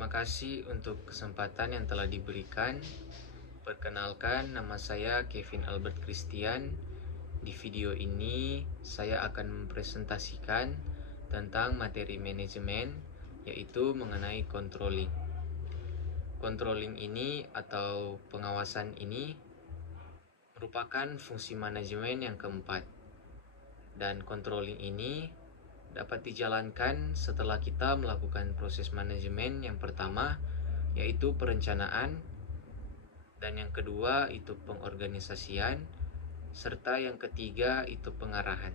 Terima kasih untuk kesempatan yang telah diberikan. Perkenalkan, nama saya Kevin Albert Christian. Di video ini, saya akan mempresentasikan tentang materi manajemen, yaitu mengenai controlling. Controlling ini atau pengawasan ini merupakan fungsi manajemen yang keempat. Dan controlling ini dapat dijalankan setelah kita melakukan proses manajemen yang pertama, yaitu perencanaan, dan yang kedua itu pengorganisasian, serta yang ketiga itu pengarahan.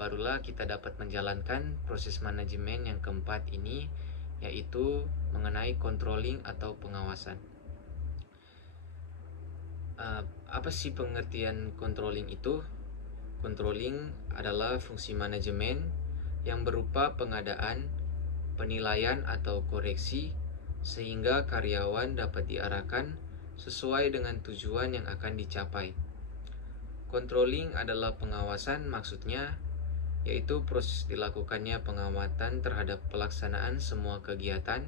Barulah kita dapat menjalankan proses manajemen yang keempat ini, yaitu mengenai controlling atau pengawasan. Apa sih pengertian controlling itu? Controlling adalah fungsi manajemen yang berupa pengadaan, penilaian atau koreksi sehingga karyawan dapat diarahkan sesuai dengan tujuan yang akan dicapai. Controlling adalah pengawasan, maksudnya yaitu proses dilakukannya pengamatan terhadap pelaksanaan semua kegiatan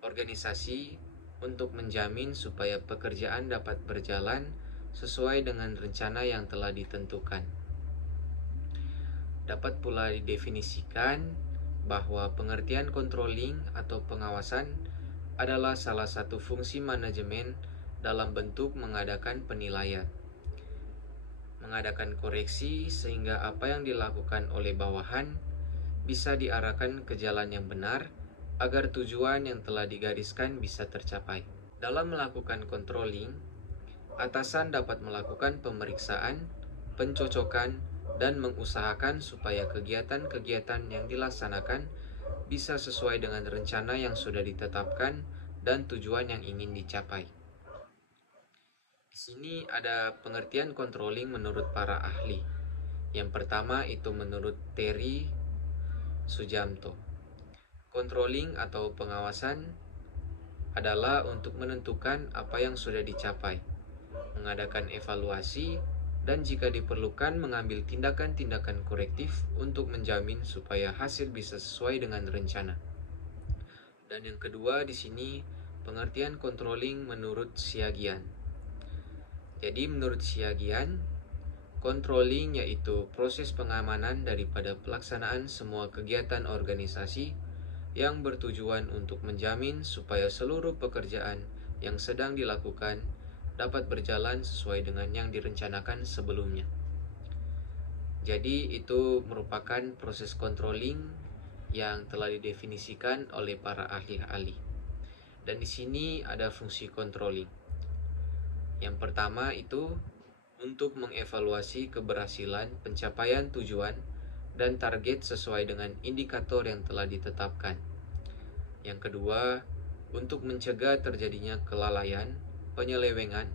organisasi untuk menjamin supaya pekerjaan dapat berjalan sesuai dengan rencana yang telah ditentukan. Dapat pula didefinisikan bahwa pengertian controlling atau pengawasan adalah salah satu fungsi manajemen dalam bentuk mengadakan penilaian, mengadakan koreksi sehingga apa yang dilakukan oleh bawahan bisa diarahkan ke jalan yang benar agar tujuan yang telah digariskan bisa tercapai. Dalam melakukan controlling, atasan dapat melakukan pemeriksaan, pencocokan, dan mengusahakan supaya kegiatan-kegiatan yang dilaksanakan bisa sesuai dengan rencana yang sudah ditetapkan dan tujuan yang ingin dicapai. Di sini ada pengertian controlling menurut para ahli. Yang pertama itu menurut Terry Sujamto. Controlling atau pengawasan adalah untuk menentukan apa yang sudah dicapai, mengadakan evaluasi, dan jika diperlukan mengambil tindakan-tindakan korektif untuk menjamin supaya hasil bisa sesuai dengan rencana. Dan yang kedua di sini pengertian controlling menurut Siagian. Jadi menurut Siagian, controlling yaitu proses pengamanan daripada pelaksanaan semua kegiatan organisasi yang bertujuan untuk menjamin supaya seluruh pekerjaan yang sedang dilakukan dapat berjalan sesuai dengan yang direncanakan sebelumnya. Jadi itu merupakan proses controlling yang telah didefinisikan oleh para ahli-ahli. Dan di sini ada fungsi controlling. Yang pertama itu untuk mengevaluasi keberhasilan pencapaian tujuan dan target sesuai dengan indikator yang telah ditetapkan. Yang kedua, untuk mencegah terjadinya kelalaian, penyelewengan,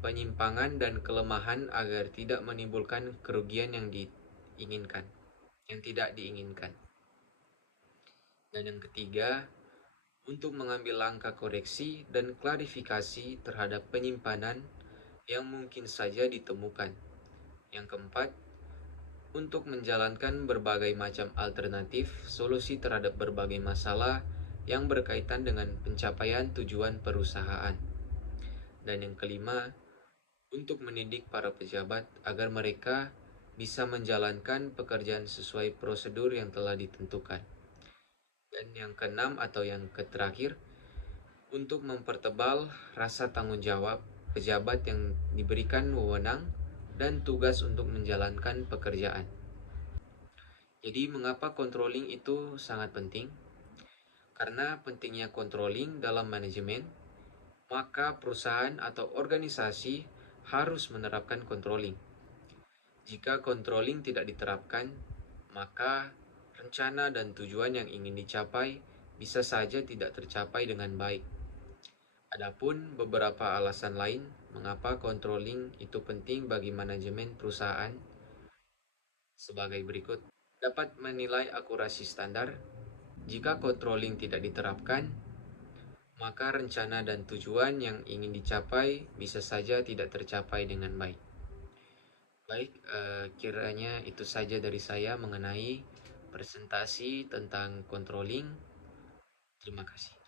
penyimpangan, dan kelemahan agar tidak menimbulkan kerugian yang tidak diinginkan. Dan yang ketiga, untuk mengambil langkah koreksi dan klarifikasi terhadap penyimpanan yang mungkin saja ditemukan. Yang keempat, untuk menjalankan berbagai macam alternatif solusi terhadap berbagai masalah yang berkaitan dengan pencapaian tujuan perusahaan. Dan yang kelima, untuk mendidik para pejabat agar mereka bisa menjalankan pekerjaan sesuai prosedur yang telah ditentukan. Dan yang keenam atau yang terakhir, untuk mempertebal rasa tanggung jawab pejabat yang diberikan wewenang dan tugas untuk menjalankan pekerjaan. Jadi mengapa controlling itu sangat penting? Karena pentingnya controlling dalam manajemen, maka perusahaan atau organisasi harus menerapkan controlling. Jika controlling tidak diterapkan, maka rencana dan tujuan yang ingin dicapai bisa saja tidak tercapai dengan baik. Adapun beberapa alasan lain mengapa controlling itu penting bagi manajemen perusahaan sebagai berikut. Dapat menilai akurasi standar. Jika controlling tidak diterapkan, maka rencana dan tujuan yang ingin dicapai bisa saja tidak tercapai dengan baik. Kiranya itu saja dari saya mengenai presentasi tentang controlling. Terima kasih.